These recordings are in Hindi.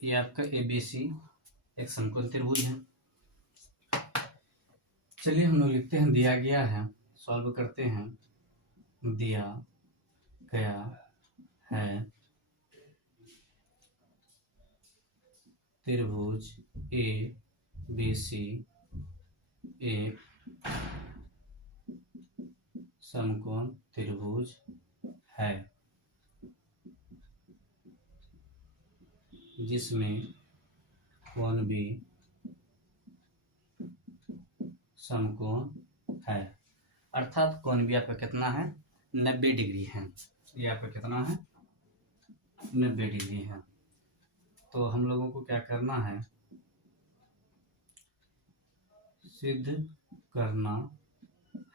ये आपका ABC एक समकोण त्रिभुज है। चलिए हम लोग लिखते हैं, दिया गया है, सॉल्व करते हैं। दिया गया है त्रिभुज ABC एक समकोण त्रिभुज है जिसमें कोण भी समकोण है, अर्थात कोण भी आपका कितना है, 90 डिग्री है। ये आपका कितना है, 90 डिग्री है। तो हम लोगों को क्या करना है, सिद्ध करना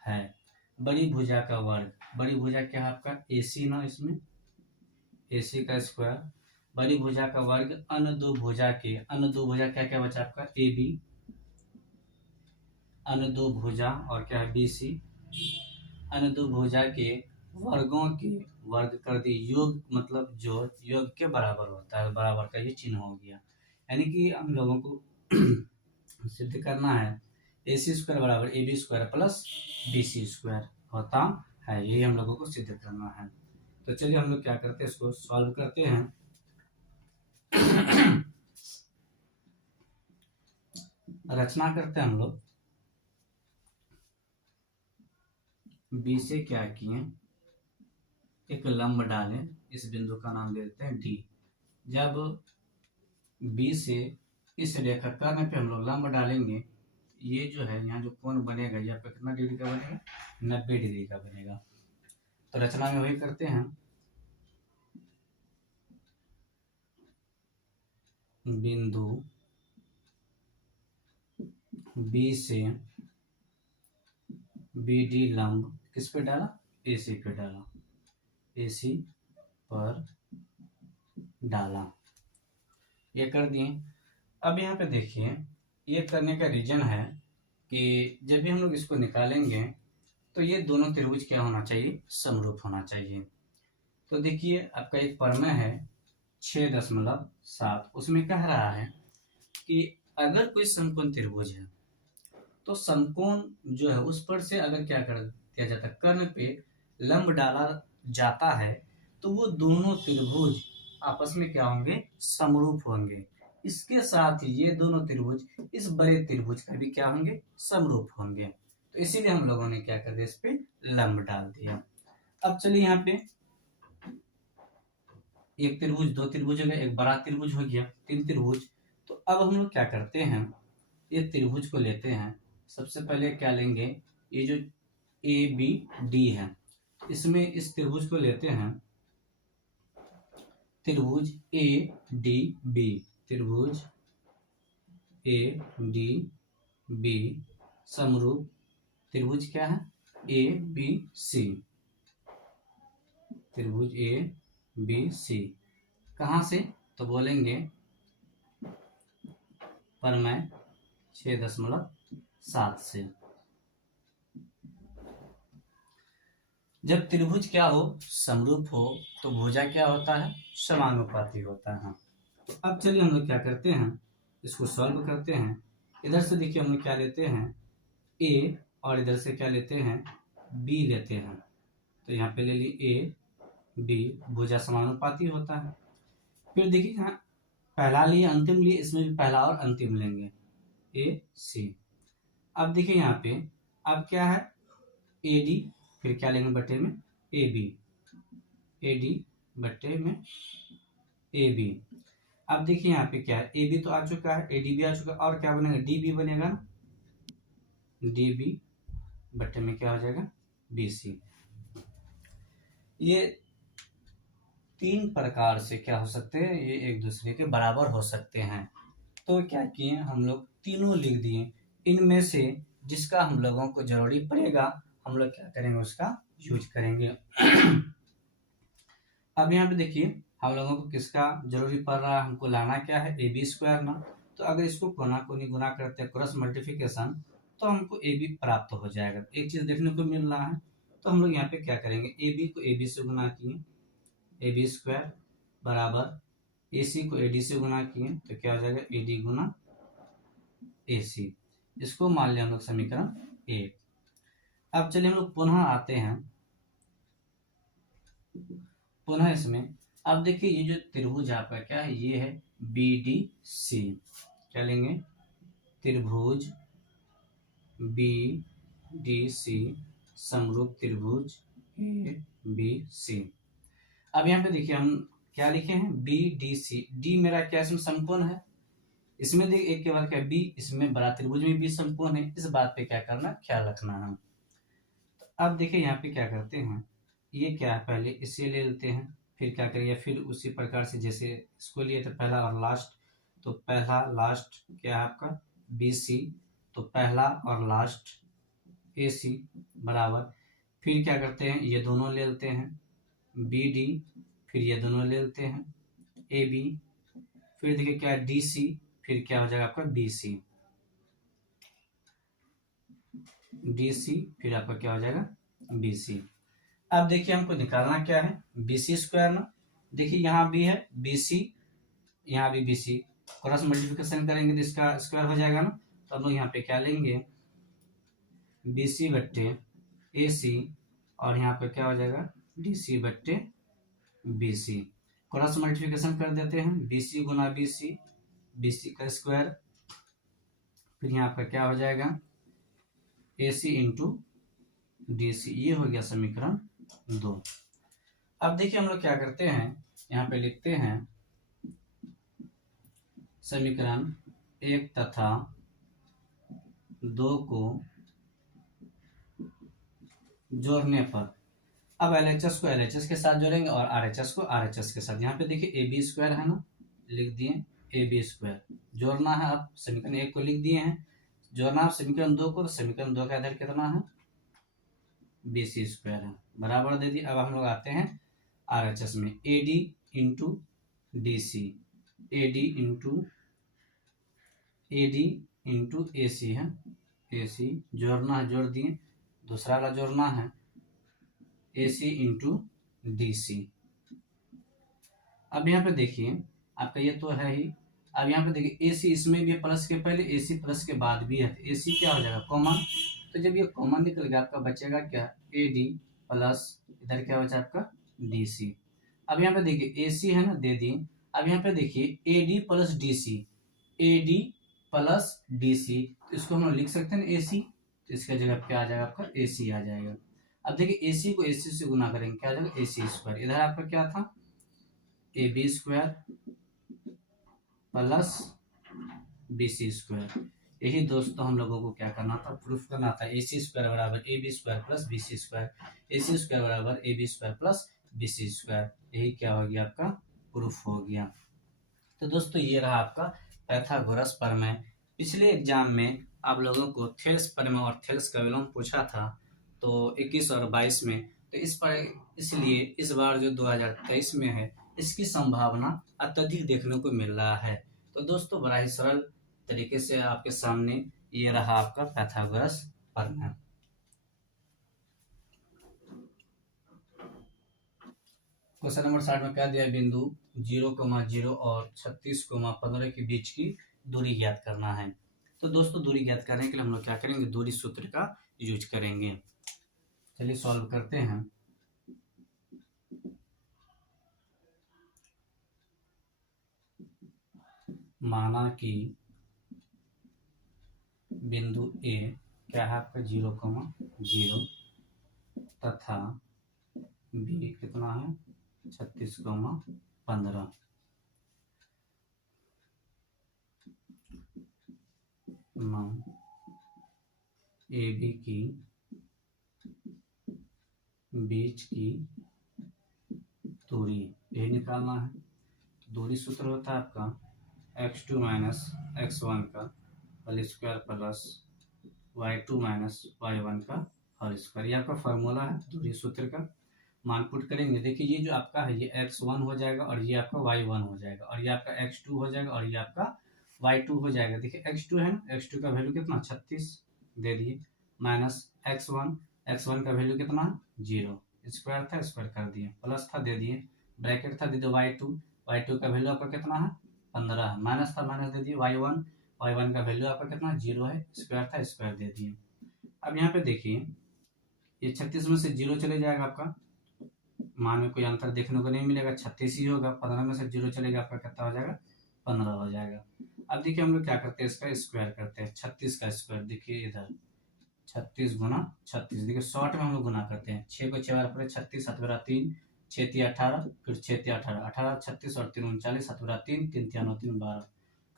है बड़ी भुजा का वर्ग। बड़ी भुजा क्या है आपका, AC ना, इसमें AC का स्क्वायर, बड़ी भुजा का वर्ग अन्य दो भुजा के, अन्य दो भुजा क्या क्या बचा आपका, AB, अन्य दो भुजा और क्या है BC, अन्य दो भुजा के वर्गों के वर्ग कर दी, योग मतलब जोड़, योग के बराबर होता है, बराबर का ये चिन्ह हो गया। यानी कि हम लोगों को सिद्ध करना है AC स्क्वायर बराबर AB square plus BC square होता है, यही हम लोगों को सिद्ध करना है। तो चलिए हम लोग क्या करते हैं, इसको सॉल्व करते हैं। रचना करते हैं हम लोग। B से क्या किए, एक लंब डालें, इस बिंदु का नाम दे देते हैं D। जब B से इस रेखा कर्ण पे हम लोग लंब डालेंगे, ये जो है यहाँ जो कोण बनेगा, ये आपका कितना डिग्री का बनेगा, 90 डिग्री का बनेगा। तो रचना में वही करते हैं, बिंदु B से BD लंब किस पे डाला, AC पे डाला, AC पर डाला, ये कर दिए। अब यहाँ पे देखिए, ये करने का रीजन है कि जब भी हम लोग इसको निकालेंगे तो ये दोनों त्रिभुज क्या होना चाहिए, समरूप होना चाहिए। तो देखिए आपका एक प्रमेय है 6.7, उसमें कह रहा है कि अगर कोई समकोण त्रिभुज है तो समकोण जो है उस पर से अगर क्या कर दिया जाता है, कर्ण पे लंब डाला जाता है, तो वो दोनों त्रिभुज आपस में क्या होंगे, समरूप होंगे। इसके साथ ही ये दोनों त्रिभुज इस बड़े त्रिभुज का भी क्या होंगे, समरूप होंगे। तो इसीलिए हम लोगों ने क्या कर दिया, इस पे लंब डाल दिया। अब चलिए यहाँ पे एक त्रिभुज, दो त्रिभुज हो गया, एक बड़ा त्रिभुज हो गया, 3 त्रिभुज। तो अब हम लोग क्या करते हैं, ये त्रिभुज को लेते हैं। सबसे पहले क्या लेंगे, ये जो ABD है, इसमें इस त्रिभुज को लेते हैं, त्रिभुज ADB, त्रिभुज ADB समरूप त्रिभुज क्या है, ABC, त्रिभुज ABC। कहाँ से, तो बोलेंगे प्रमेय 6.7 से। जब त्रिभुज क्या हो, समरूप हो, तो भुजा क्या होता है, समानुपाती होता है। तो अब चलिए हम लोग क्या करते हैं, इसको सॉल्व करते हैं। इधर से देखिए हम लोग क्या लेते हैं, A, और इधर से क्या लेते हैं, B लेते हैं। तो यहाँ पे ले ली AB, भुजा समानुपाती होता है। फिर देखिए यहाँ पहला लिए, अंतिम लिए, इसमें भी पहला और अंतिम लेंगे, AC। अब देखिए यहाँ पे अब क्या है, AD, फिर क्या लेंगे बटे में, AB, AD बटे में AB। अब देखिए यहाँ पे क्या है, AB तो आ चुका है, AD भी आ चुका है, और क्या बनेगा, DB बनेगा ना, DB बटे में क्या हो जाएगा, BC। ये 3 प्रकार से क्या हो सकते हैं, ये एक दूसरे के बराबर हो सकते हैं। तो क्या किए हम लोग, तीनों लिख दिए। इनमें से जिसका हम लोगों को जरूरी पड़ेगा हम लोग क्या करेंगे, उसका यूज करेंगे। अब यहाँ पे देखिए हम लोगों को किसका जरूरी पड़ रहा है, हमको लाना क्या है, AB स्क्वायर ना। तो अगर इसको कोना कोनी गुना करते हैं, क्रॉस मल्टीप्लिकेशन, तो हमको AB प्राप्त हो जाएगा। एक चीज देखने को मिल रहा है, तो हम लोग यहाँ पे क्या करेंगे, AB को AB से गुना किए, AB स्क्वायर बराबर AC को AD से गुना किए तो क्या हो जाएगा AD गुना AC। इसको मान लिया हम लोग समीकरण 1। अब चलिए हम लोग पुनः आते हैं पुनः इसमें। अब देखिए ये जो त्रिभुज आपका क्या है, ये है BDC। क्या लेंगे, त्रिभुज BDC समरूप त्रिभुज ABC। अब यहाँ पे देखिए हम क्या लिखे हैं, BDC। डी मेरा क्या इसमें समकोण है, इसमें देखिए एक के बाद क्या B, इसमें बड़ा त्रिभुज में भी समकोण है। इस बात पे क्या करना, ख्याल रखना है। तो अब देखिए यहाँ पे क्या करते हैं, ये क्या है, पहले इसे ले लेते हैं, फिर क्या करेंगे, फिर उसी प्रकार से जैसे इसको लिए तो पहला और लास्ट, तो पहला लास्ट क्या है आपका BC, तो पहला और लास्ट AC बराबर, फिर क्या करते हैं, ये दोनों ले लेते हैं BD, फिर ये दोनों ले लेते हैं AB, फिर देखिए क्या है DC, फिर क्या हो जाएगा आपका DC, फिर आपका क्या हो जाएगा BC। अब देखिए हमको निकालना क्या है, BC स्क्वायर ना। देखिए यहाँ भी है BC, यहाँ भी BC, क्रॉस मल्टीप्लिकेशन करेंगे तो इसका स्क्वायर हो जाएगा ना। तो हम लोग यहाँ पे क्या लेंगे, BC बट्टे AC, और यहाँ पे क्या हो जाएगा DC बट्टे BC। क्रॉस मल्टीप्लिकेशन कर देते हैं, BC गुना BC का स्क्वायर, फिर यहाँ पर क्या हो जाएगा AC इंटू DC। ये हो गया समीकरण 2। अब देखिए हम लोग क्या करते हैं, यहाँ पे लिखते हैं समीकरण 1 तथा 2 को जोड़ने पर, अब LHS को LHS के साथ जोड़ेंगे और RHS को RHS के साथ। यहाँ पे देखिए AB स्क्वायर है ना, लिख दिए AB स्क्वायर, जोड़ना है। अब समीकरण 1 को लिख दिए हैं, जोड़ना है समीकरण 2 को, तो समीकरण 2 का आधार कितना है BC स्क्वायर है, बराबर दे दिए। अब हम लोग आते हैं RHS में, AD into DC, AD into AC है, AC जोड़ना है, जोड़ दिए। दूसरा वाला जोड़ना है AC इंटू DC। अब यहाँ पे देखिए आपका ये तो है ही, अब यहाँ पे देखिए AC इसमें भी है, प्लस के पहले AC प्लस के बाद भी है, तो AC क्या हो जाएगा कॉमन। तो जब ये कॉमन निकल गया आपका बचेगा क्या AD प्लस इधर क्या बचा आपका DC। अब यहाँ पे देखिए AC है ना, दे दिए। अब यहाँ पे देखिए AD प्लस DC, तो इसको हम लिख सकते हैं AC, तो इसका जगह क्या आ जाएगा आपका AC आ जाएगा। अब देखिए AC को AC से गुना करेंगे, क्या आ जाएगा AC स्क्वायर। इधर आपका क्या था AB square plus BC square. यही दोस्तों हम लोगों को क्या करना था, प्रूफ करना था। AC स्क्वायर बराबर AB square plus BC square, AC square बराबर AB square plus BC square. यही क्या हो गया आपका प्रूफ हो गया। तो दोस्तों ये रहा आपका पाइथागोरस प्रमेय। पिछले एग्जाम में आप लोगों को थेल्स प्रमेय और थेल्स का विलोम पूछा था, तो 21 और 22 में। तो इसलिए इस बार जो 2023 में है, इसकी संभावना अत्यधिक देखने को मिल रहा है। तो दोस्तों बड़ा ही सरल तरीके से आपके सामने ये रहा आपका पाइथागोरस प्रमेय। क्वेश्चन नंबर 60 में क्या दिया, बिंदु 0,0 और 36,15 के बीच की दूरी ज्ञात करना है। तो दोस्तों दूरी ज्ञात करने के लिए हम लोग क्या करेंगे, दूरी सूत्र का यूज करेंगे। चलिए सॉल्व करते हैं। माना कि बिंदु A क्या है आपका 0,0 तथा B कितना है 36,15। AB की बीच की दूरी ये निकालना है। दूरी सूत्र होता है आपका x2 माइनस x1 का whole square plus y2 minus y1 का होल स्क्वायर। ये आपका फॉर्मूला है दूरी सूत्र का। मान पुट करेंगे, देखिए ये जो आपका है ये x1 हो जाएगा और ये आपका y1 हो जाएगा और ये आपका x2 हो जाएगा और ये आपका y2 हो जाएगा। देखिए x2 है ना, x2 का वैल्यू कितना 36 दे दिए, माइनस x1 का वैल्यू कितना 0, स्क्वायर था स्क्वायर कर दिए, प्लस था दे दिए, ब्रैकेट था दे दिए y2, y2 का वैल्यू आपका कितना है 15 है, माइनस था माइनस दे दिए, y1 का वैल्यू आपका कितना 0 है, स्क्वायर था स्क्वायर दे दिए। अब यहाँ पे देखिए ये 36 में से 0 चले जाएगा, आपका मान में कोई अंतर देखने को नहीं मिलेगा, 36 ही होगा। 15 में से 0 चलेगा, आपका कितना हो जाएगा 15 हो जाएगा। अब देखिए हम लोग क्या करते हैं, इसका स्क्वायर करते हैं, 36 का स्क्वायर। देखिए इधर 36 गुना 36, देखिए शॉर्ट में हम लोग गुना करते हैं, 6 को 6 बार पड़े 36, 7 बरा 3, 6 3 18, फिर 6 3 18, 18 36 और 3 39, 7 बरा 3, 3 3 9 3 12,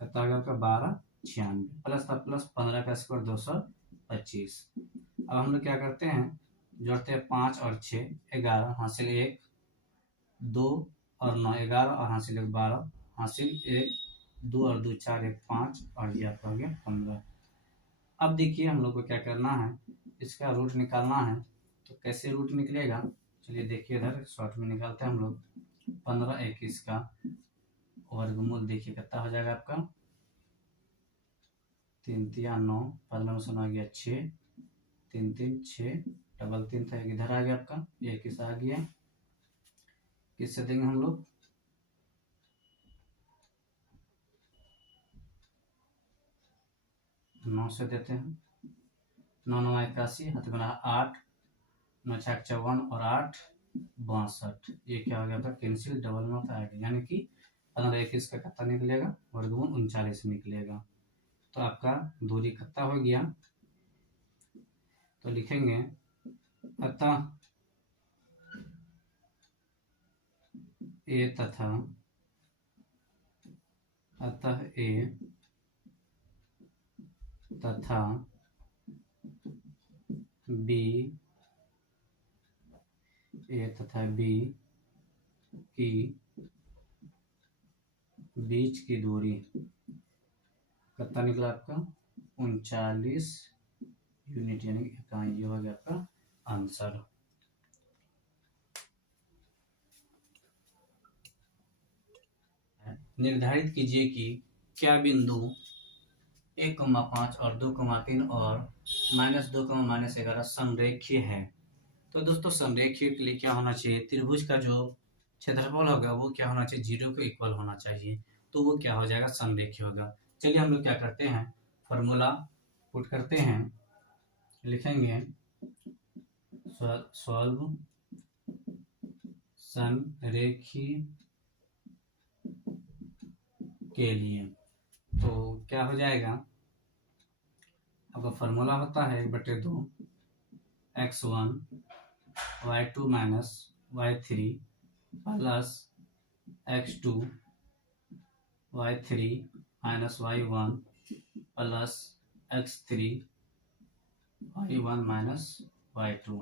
कितना होगा आपका 12 96, प्लस था प्लस 15 का स्क्वायर 225। अब हम लोग क्या करते हैं, जोड़ते हैं 5 और 6 11, हासिल 1 2 और 9 11, और हासिल 1 12, हासिल 1 2 और 2 4 1 5, और ये आपका हो गया 15। अब देखिए हम लोग को क्या करना है, इसका रूट निकालना है। तो कैसे रूट निकलेगा, चलिए देखिए इधर शॉर्ट में निकालते हैं हम लोग। 15 21 का वर्गमूल देखिए कितना हो जाएगा आपका 3 3 9, 15 में से 9 गया 6, 3 3 6, डबल 3 था, इधर आ गया आपका, ये किस आ गया, किससे देंगे हम लोग 9 से देते हैं। 9 9 81, हाथ बना 8, 9 6 54 और 8 62, ये क्या हो गया था कैंसिल, डबल में होता है, यानी कि 15 21 का कितना निकलेगा वर्गमूल 39 निकलेगा। तो आपका दूरी कितना हो गया, तो लिखेंगे अतः ए तथा अतः ए तथा बी, ए तथा बी की बीच की दूरी कितना निकला आपका 39 यूनिट, यानी इकाई, ये हो गया आपका आंसर। निर्धारित कीजिए कि क्या बिंदु 1,5 और 2,3 और -2,-11 समरेखीय है। तो दोस्तों समरेखीय के लिए क्या होना चाहिए, त्रिभुज का जो क्षेत्रफल होगा वो क्या होना चाहिए 0 के इक्वल होना चाहिए, तो वो क्या हो जाएगा समरेखीय होगा। चलिए हम लोग क्या करते हैं, फॉर्मूला पुट करते हैं, लिखेंगे सॉल्व समरेखीय के लिए। तो क्या हो जाएगा, आपका फॉर्मूला होता है 1/2 x1 y2 minus y3 plus x2 y3 minus y1 plus x3 y1 minus y2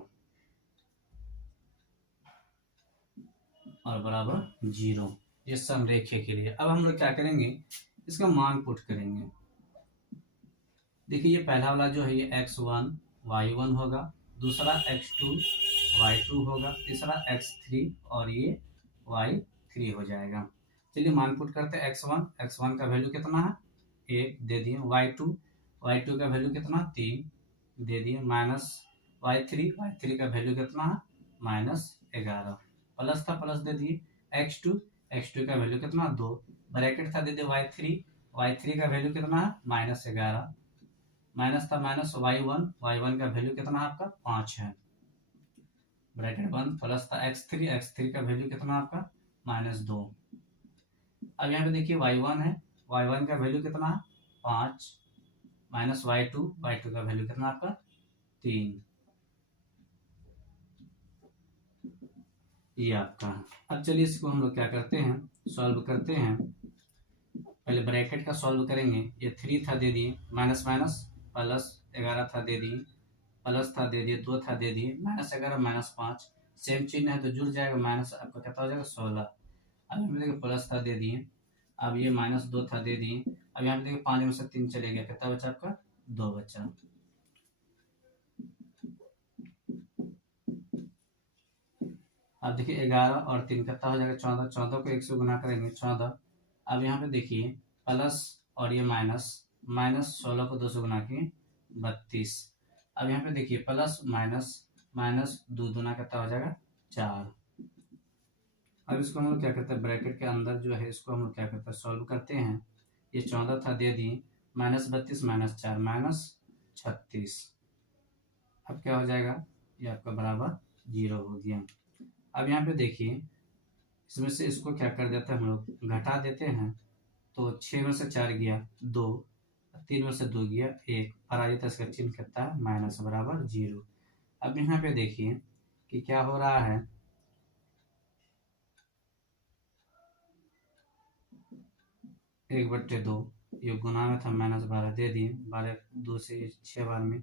और बराबर 0, ये समरेखीय के लिए। अब हम लोग क्या करेंगे, इसका मान पुट करेंगे। देखिए ये पहला वाला जो है ये x1 y1 होगा, दूसरा x2 y2 होगा, तीसरा x3 और ये y3 हो जाएगा। चलिए मान पुट करते हैं, x1 का वैल्यू कितना है 1 दे दिए, y2 का वैल्यू कितना 3 दे दिए, माइनस y3 का वैल्यू कितना है -11, प्लस था प्लस दे दिए, x2 का वैल्यू कितना 2, ब्रैकेट था दे दिए y3 का वैल्यू कितना है -11, माइनस था माइनस y1 का वैल्यू कितना आपका 5 है, ब्रैकेट बंद, प्लस था x3 का वैल्यू कितना आपका -2। अब यहाँ पे देखिए y1 है, y1 का वैल्यू कितना है 5, माइनस y2 का वैल्यू कितना आपका 3, ये आपका। अब चलिए इसको हम लोग क्या करते हैं, सॉल्व करते हैं। पहले ब्रैकेट का सॉल्व करेंगे, ये 3 था दे दिए, माइनस माइनस प्लस 11 था दे दिए, प्लस था दे दिए, 2 था दे दिए, -11 -5, सेम चिन्ह है तो जुड़ जाएगा, माइनस आपका कितना हो जाएगा 16। अब यहाँ पे देखिए प्लस था दे दिए, अब ये -2 था दे दिए, अब यहाँ पे देखिए 5 में से 3 चले गया, कितना बचा आपका 2 बचा। अब देखिए 11 और 3 कितना हो जाएगा 14, 14 को 1 से गुना करेंगे 14। अब यहाँ पे देखिए प्लस और ये माइनस, -16 को 2 से गुना किए 32। अब यहाँ पे देखिए प्लस माइनस, माइनस 2 दूना कितना हो जाएगा 4। अब इसको हम लोग क्या करते हैं, ब्रैकेट के अंदर जो है इसको हम लोग क्या करते हैं, सॉल्व करते हैं। ये 14 था, दे दिए, -32 -4 -36। अब क्या हो जाएगा, ये आपका बराबर 0 हो गया। अब यहाँ पे देखिए, इसमें से इसको क्या कर देते हैं, हम लोग घटा देते हैं। तो 6 में से 4 गया 2, 3 में से 2 गया 1, पराजित इसका चिन्ह कितना है, माइनस बराबर 0। अब यहाँ पे देखिए कि क्या हो रहा है, 1/2, ये गुना में था, -12 दे दिए, 12 2 से 6 बार में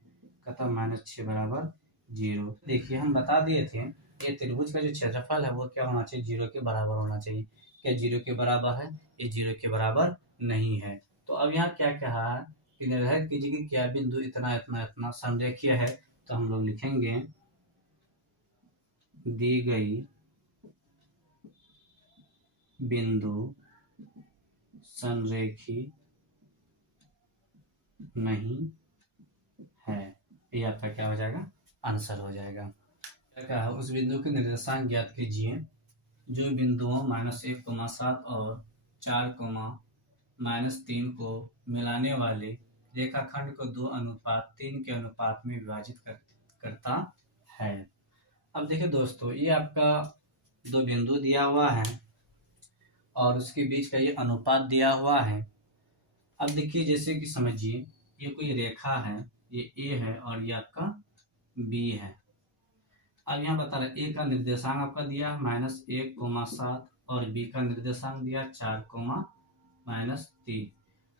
कथा -6 बराबर 0। देखिए हम बता दिए थे, ये त्रिभुज का जो क्षेत्रफल है वो क्या होना चाहिए, 0 के बराबर होना चाहिए। क्या 0 के बराबर है, ये 0 के बराबर नहीं है। तो अब यहाँ क्या कहा है कि निर्धारित कीजिए कि क्या बिंदु इतना इतना इतना समरेखीय है। तो हम लोग लिखेंगे, दी गई बिंदु संरेखी नहीं है। ये आपका क्या हो जाएगा, आंसर हो जाएगा। क्या कहा, उस बिंदु के निर्देशांक ज्ञात कीजिए जो बिंदुओं -1,7 और 4,-3 को मिलाने वाले रेखाखंड को 2:3 के अनुपात में विभाजित करता है। अब देखिए दोस्तों, ये आपका 2 बिंदु दिया हुआ है और उसके बीच का ये अनुपात दिया हुआ है। अब देखिए, जैसे कि समझिए ये कोई रेखा है, ये ए है और ये आपका बी है। अब यहाँ बता रहे, ए का निर्देशांक आपका दिया -1,7 और बी का निर्देशांक दिया 4,-3।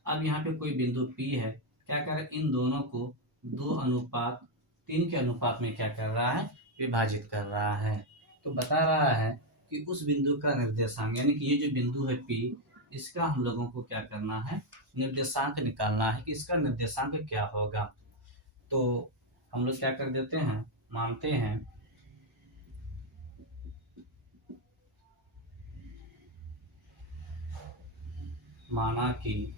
अब यहाँ पे कोई बिंदु P है, क्या कर रहा है, इन दोनों को 2:3 के अनुपात में क्या कर रहा है, विभाजित कर रहा है। तो बता रहा है कि उस बिंदु का निर्देशांक, यानी कि ये जो बिंदु है P, इसका हम लोगों को क्या करना है, निर्देशांक निकालना है कि इसका निर्देशांक क्या होगा। तो हम लोग क्या कर देते हैं, मानते हैं माना कि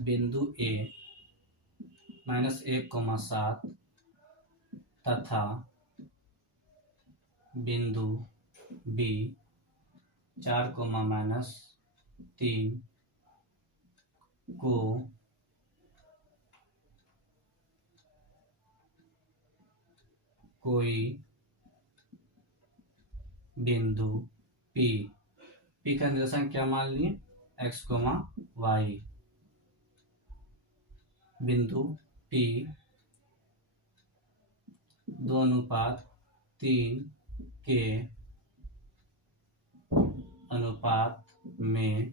बिंदु A -1,7 तथा बिंदु B 4,-3 को कोई बिंदु P का निर्देशांक क्या मान लिए, x, y, बिंदु P 2:3 के अनुपात में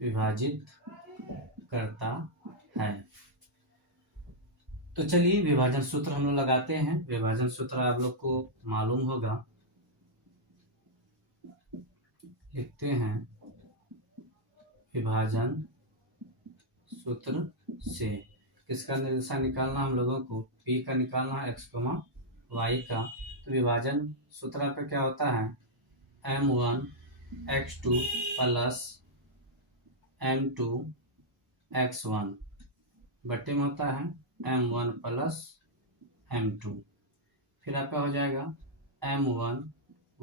विभाजित करता है। तो चलिए विभाजन सूत्र हम लोग लगाते हैं। विभाजन सूत्र आप लोग को मालूम होगा, लिखते हैं, विभाजन सूत्र से किसका निर्देशांक निकालना हम लोगों को, P का निकालना है, x, y का। तो विभाजन सूत्र आपका क्या होता है, m1 x2 plus m2 x1 बट्टे में होता है m1 प्लस m2। फिर आपका हो जाएगा m1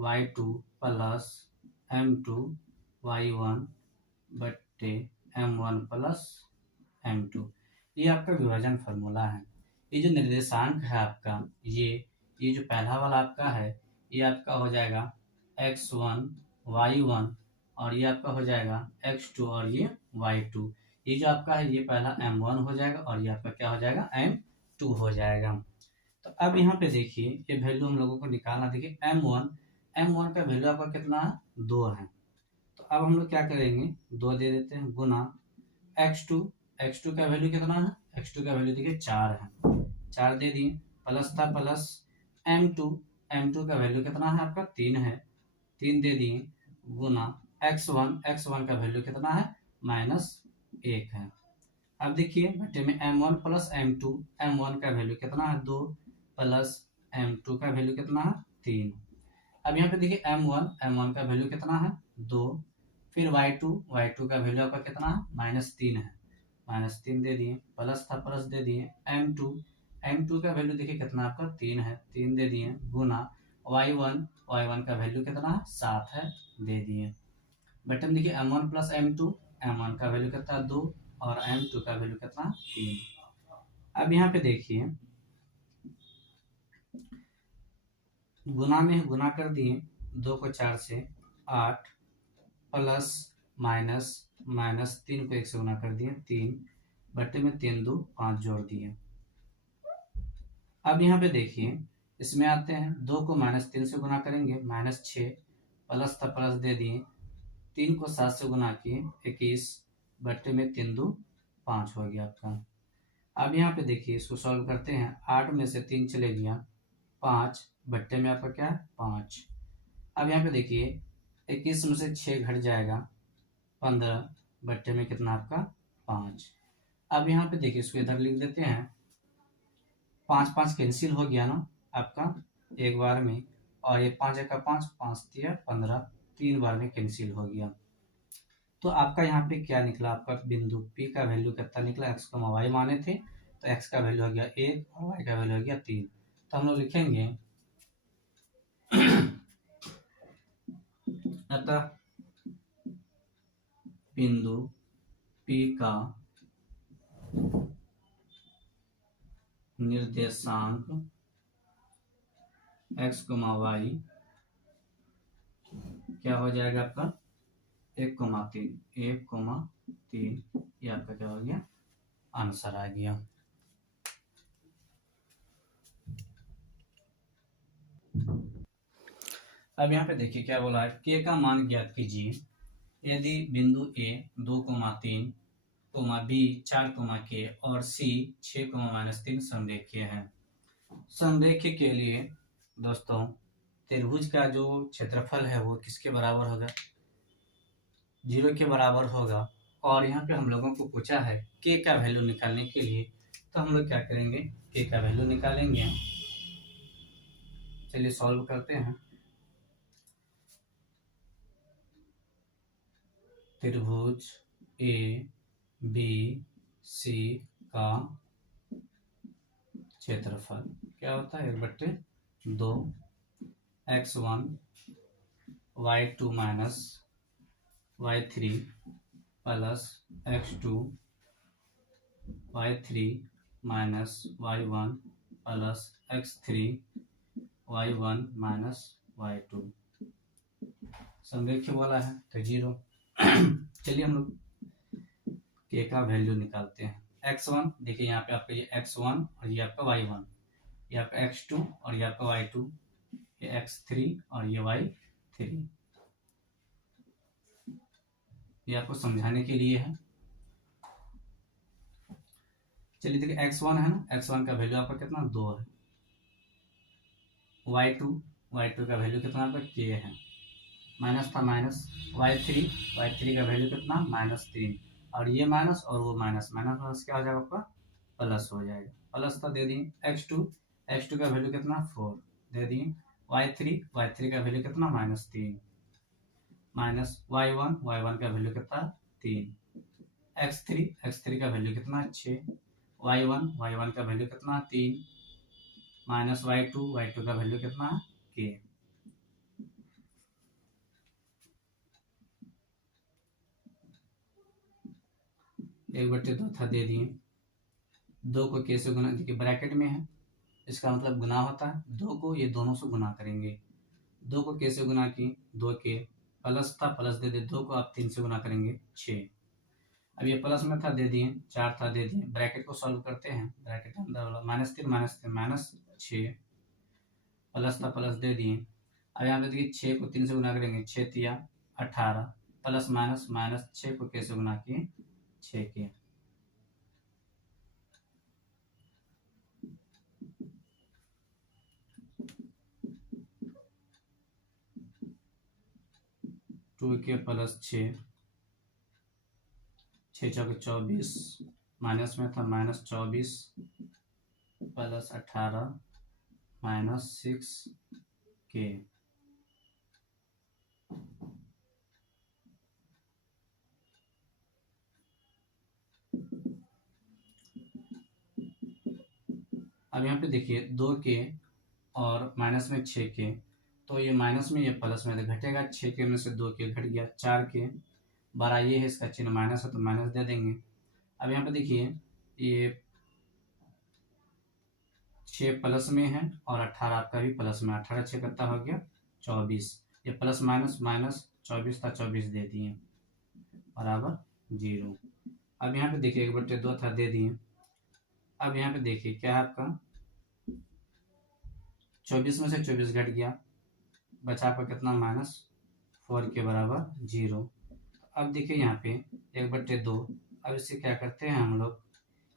y2 plus m2 y1 बट्टे m1 प्लस m2। ये आपका विभाजन फार्मूला है। ये जो निर्देशांक है आपका, ये जो पहला वाला आपका है, ये आपका हो जाएगा x1 y1 और ये आपका हो जाएगा x2 और ये y2। ये जो आपका है ये पहला m1 हो जाएगा और ये आपका क्या हो जाएगा, m2 हो जाएगा। तो अब यहाँ पे देखिए, ये वैल्यू हम लोगों को निकालना। देखिए m1 का वैल्यू आपका कितना है, 2 है। तो अब हम लोग क्या करेंगे, 2 दे देते हैं गुना x2 का वैल्यू कितना है, x2 का वैल्यू देखिए 4 है, 4 दे दिए, प्लस था प्लस m2 का वैल्यू कितना है आपका, 3 है, 3 दे दिए, गुना x1 का वैल्यू कितना है, -1 है। अब देखिए बटे में m1 प्लस m1 का वैल्यू कितना है, 2 प्लस m2 का वैल्यू कितना है, 3। अब यहाँ पे देखिए m1 का वैल्यू कितना है, 2, फिर y2 का वैल्यू आपका कितना है, -3 है, -3 दे दिए, प्लस था प्लस दे दिए, m2 का वैल्यू देखिए कितना आपका 3 है, 3 दे दिए, गुना y1 का वैल्यू कितना है 7 है, दे दिए। बेटे में देखिए m1 प्लस m1 का वैल्यू कितना 2 और m2 का वैल्यू कितना 3। अब यहाँ पे देखिए गुना में गुना कर दिए, 2 को 4 से 8 प्लस माइनस माइनस 3 को 1 से गुना कर दिए 3 बट्टे में 3 2 5 जोड़ दिए। अब यहाँ पे देखिए इसमें आते हैं 2 को -3 से गुना करेंगे -6 प्लस था प्लस दे दिए 3 को 7 से गुना किए 21 बट्टे में 3 2 5 हो गया आपका। अब यहाँ पे देखिए इसको सॉल्व करते हैं, 8 में से 3 चले गया 5 बट्टे में आपका क्या है 5। अब यहाँ पे देखिए 21 में से 6 घट जाएगा 15 बट्टे में कितना आपका 5। अब यहाँ पे देखिए इसको इधर लिख देते हैं, 5 5 कैंसिल हो गया ना आपका एक बार में, और ये 5 का 5 5 दिया 15 3 बार में कैंसिल हो गया। तो आपका यहाँ पे क्या निकला, आपका बिंदु P का वैल्यू कितना निकला, x को y माने थे तो x का वैल्यू हो गया 1 और y का वैल्यू हो गया 3। तो हम लोग लिखेंगे अतः बिंदु P का निर्देशांक x, y क्या हो जाएगा आपका 1,3 ये आपका क्या हो गया आंसर आ गया। अब यहाँ पे देखिए क्या बोला है, k का मान ज्ञात कीजिए यदि बिंदु A 2,3, B 4, K और C 6, -3 संरेखीय है। संरेखीय के लिए दोस्तों त्रिभुज का जो क्षेत्रफल है वो किसके बराबर होगा, 0 के बराबर होगा। और यहाँ पे हम लोगों को पूछा है k का वैल्यू निकालने के लिए, तो हम लोग क्या करेंगे k का वैल्यू निकालेंगे। चलिए सॉल्व करते हैं। त्रिभुज A B C का क्षेत्रफल क्या होता है 1/2 x1 y2 minus y3 plus x2 y3 minus y1 plus x3 y1 minus y2। संरेखीय वाला है तो 0। चलिए हम लोग k का वैल्यू निकालते हैं। x1 देखिए यहाँ पे आपका ये x1 और ये आपका y1, ये आपका x2 और ये आपका y2, ये x3 और ये y3। ये आपको समझाने के लिए है। चलिए देखिए x1 है ना, x1 का वैल्यू आपका कितना 2 है, y2 का वैल्यू कितना आपका k है, माइनस था माइनस, y3 का वैल्यू कितना -3, और ये माइनस और वो माइनस, माइनस क्या हो जाएगा आपका प्लस हो जाएगा, प्लस था दे दिए। x2 का वैल्यू कितना 4 दे दिए, y3 का वैल्यू कितना -3, माइनस y1 का वैल्यू कितना 3, x3 का वैल्यू कितना 6, y1 का वैल्यू कितना 3, माइनस y2 का वैल्यू कितना k। 1/2 था दे दिए, 2 को k से गुना, देखिए ब्रैकेट में है इसका मतलब गुना होता है, 2 को ये दोनों से गुना करेंगे, 2 को k से गुना किए 2k, प्लस था प्लस दे दिए, 2 को आप 3 से गुना करेंगे 6। अब ये प्लस में था दे दिए, 4 था दे दिए, ब्रैकेट को सॉल्व करते हैं, ब्रैकेट अंदर वाला -3 -6 प्लस था प्लस दे दिए। अब यहाँ पे देखिए 6 को 3 से गुना करेंगे 6 तिया 18 प्लस माइनस माइनस 6 को k से गुना किए 6k। टू के प्लस 6 चौके 24 माइनस में था -24 प्लस 18 -6k। अब अब यहाँ पे देखिए 2 के और माइनस में 6 के, तो ये माइनस में ये प्लस में तो घटेगा, 6 के में से 2 के घट गया, 4 के बड़ा ये है, इसका चिन्ह माइनस है तो माइनस दे देंगे। अब यहाँ पे देखिए ये 6 प्लस में है और 18 आपका भी प्लस में, 18 6 कितना हो गया 24, ये प्लस माइनस माइनस 24 था, 24 दे दिए बराबर 0। अब यहाँ पे देखिए 1/2 था, दे दिए। अब यहाँ पे देखिए क्या है आपका 24 में से 24 घट गया, बचा आपका कितना -4 के बराबर 0। अब देखिए यहाँ पे 1/2, अब इसे क्या करते हैं हम लोग,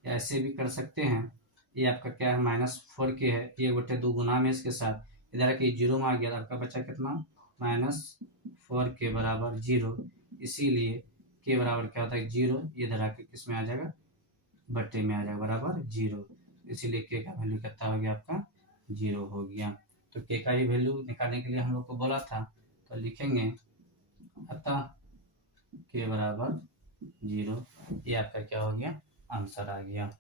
ऐसे भी कर सकते हैं, ये आपका क्या है -4 के है, ये 1/2 गुना में इसके साथ इधर के 0 में आ गया, आपका बचा कितना -4 के बराबर 0। इसीलिए के बराबर क्या होता है 0, ये इधर आके किस में आ जाएगा बट्टे में आ जाएगा बराबर 0। इसीलिए के का वैल्यू कितना हो गया आपका 0 हो गया। तो के का ही वैल्यू निकालने के लिए हम लोग को बोला था, तो लिखेंगे अतः के बराबर 0, ये आपका क्या हो गया आंसर आ गया।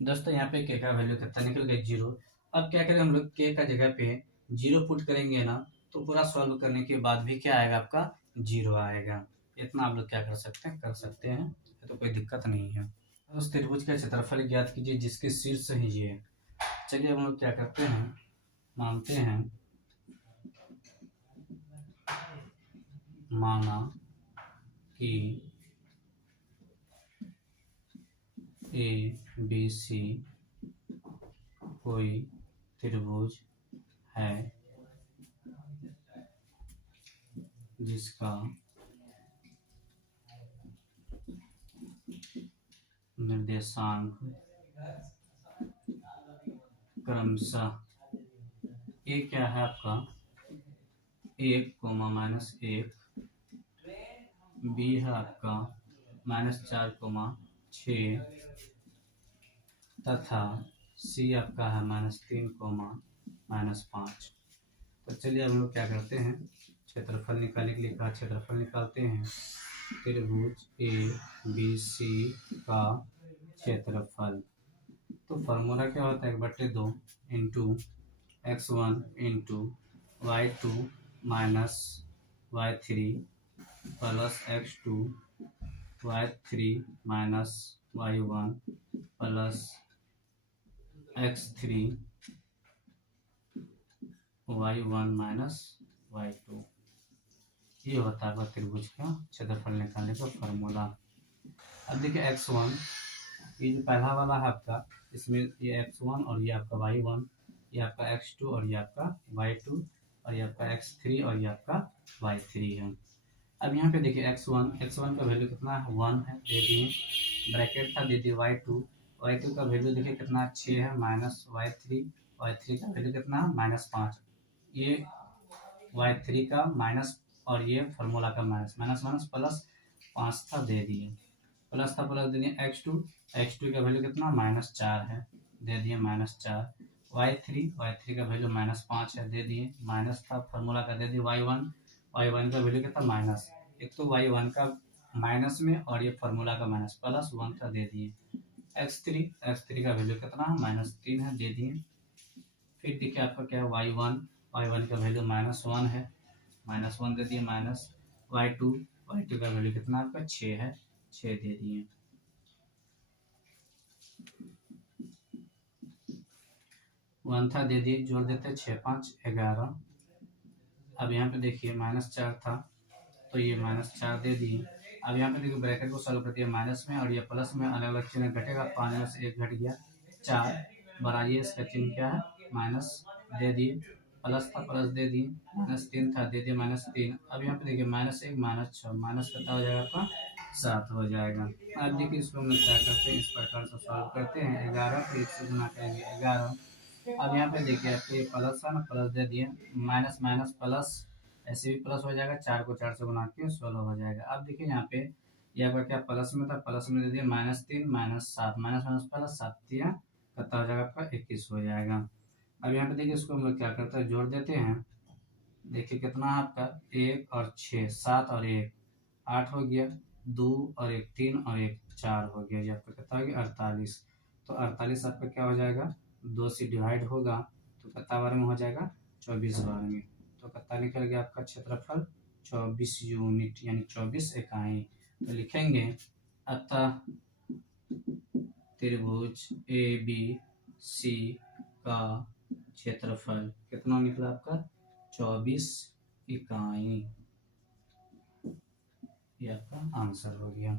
दोस्तों यहाँ पे के का वैल्यू कितना निकल गया 0। अब क्या करें हम लोग, के का जगह पे 0 पुट करेंगे ना, तो पूरा सॉल्व करने के बाद भी क्या आएगा आपका 0 आएगा। इतना आप लोग क्या कर सकते हैं, तो कोई दिक्कत नहीं है। उस त्रिभुज का क्षेत्रफल ज्ञात कीजिए जिसके शीर्ष ही ये। चलिए हम लोग क्या करते हैं, मानते हैं, माना कि ABC कोई त्रिभुज है जिसका निर्देशांक क्रमशः ए क्या है आपका 1, -1, बी है आपका -4, 6 तथा सी आपका है -3, -5। तो चलिए हम लोग क्या करते हैं, क्षेत्रफल निकालने के लिए कहा, क्षेत्रफल निकालते हैं। त्रिभुज ABC का क्षेत्रफल, तो फार्मूला क्या होता है 1/2 into x1 into y2 minus y3 plus x2 y3 minus y1 plus x3 y1 minus y2। ये होता है त्रिभुज का क्षेत्रफल निकालने का फार्मूला। अब देखिए x1, ये जो पहला वाला है आपका, इसमें ये x1 और ये आपका y1, ये आपका x2 और ये आपका y2 और ये आपका x3 और ये आपका y3 है। अब यहाँ पे देखिए x1 का वैल्यू कितना है 1 है, दे दिए, ब्रैकेट था, दे दिए y2 का वैल्यू देखिए कितना 6 है, माइनस y3 का वैल्यू कितना -5, ये y3 का माइनस और ये फार्मूला का माइनस प्लस 5 था, दे दिए, प्लस था प्लस दे दिए, x2 का वैल्यू कितना -4 है, दे दिए -4, y3 का वैल्यू -5 है, दे दिए, माइनस था फार्मूला का, दे दिए y1 का वैल्यू कितना माइनस, एक तो y1 का माइनस में और ये फार्मूला का माइनस, प्लस 1 था, दे दिए, x3 का वैल्यू कितना -3 है, दे दिए। फिर देखिए आपका क्या है y1 का वैल्यू -1 है, -1 दे दिए, माइनस y2 का वैल्यू कितना आपका 6 है, 6 दे दिए। वन था, दे दिए, जोड़ देते 6 5 11। अब यहाँ पे देखिए -4 था, तो ये -4 दे दिए। अब यहाँ पे देखिए ब्रैकेट को सॉल्व करते हैं, माइनस में और ये प्लस में अलग अलग चिन्ह घटेगा, 5 में से 1 घट गया, 4 बढ़ाइए, इसका चिन्ह क्या है माइनस, दे दिए, प्लस था प्लस दे दिए, -3 था, दे दिए -3। अब यहाँ पे देखिए -1 -6, माइनस कितना हो जाएगा आपका 7 हो जाएगा। अब देखिए इसको हम लोग क्या करते हैं, इस प्रकार से सॉल्व करते हैं, 11 को 1 से गुना करेंगे 11। अब यहाँ पे देखिए आपको ये प्लस है ना, प्लस दे दिए, माइनस माइनस प्लस, ऐसे भी प्लस हो जाएगा, 4 को 4 से गुना के 16 हो जाएगा। अब देखिए यहाँ पे ये आपका क्या प्लस में था, प्लस में दे दिया -3 -7, माइनस माइनस प्लस 7 दिया, कितना हो जाएगा आपका 21 हो जाएगा। अब यहाँ पे देखिए इसको हम लोग क्या करते हैं, जोड़ देते हैं, देखिए कितना है आपका 1 और 6, 7 और 1 8 हो गया, 2 और 1 3 और 1 4 हो गया, ये आपका कितना हो गया 48। तो 48 आपका क्या हो जाएगा, 2 से डिवाइड होगा तो कितना बार में हो जाएगा 24 बार में। तो कितना निकल गया आपका क्षेत्रफल 24 यूनिट यानी 24 इकाई। तो लिखेंगे अतः त्रिभुज ए बी सी का क्षेत्रफल कितना निकला आपका 24 इकाई। ये आपका आंसर हो गया।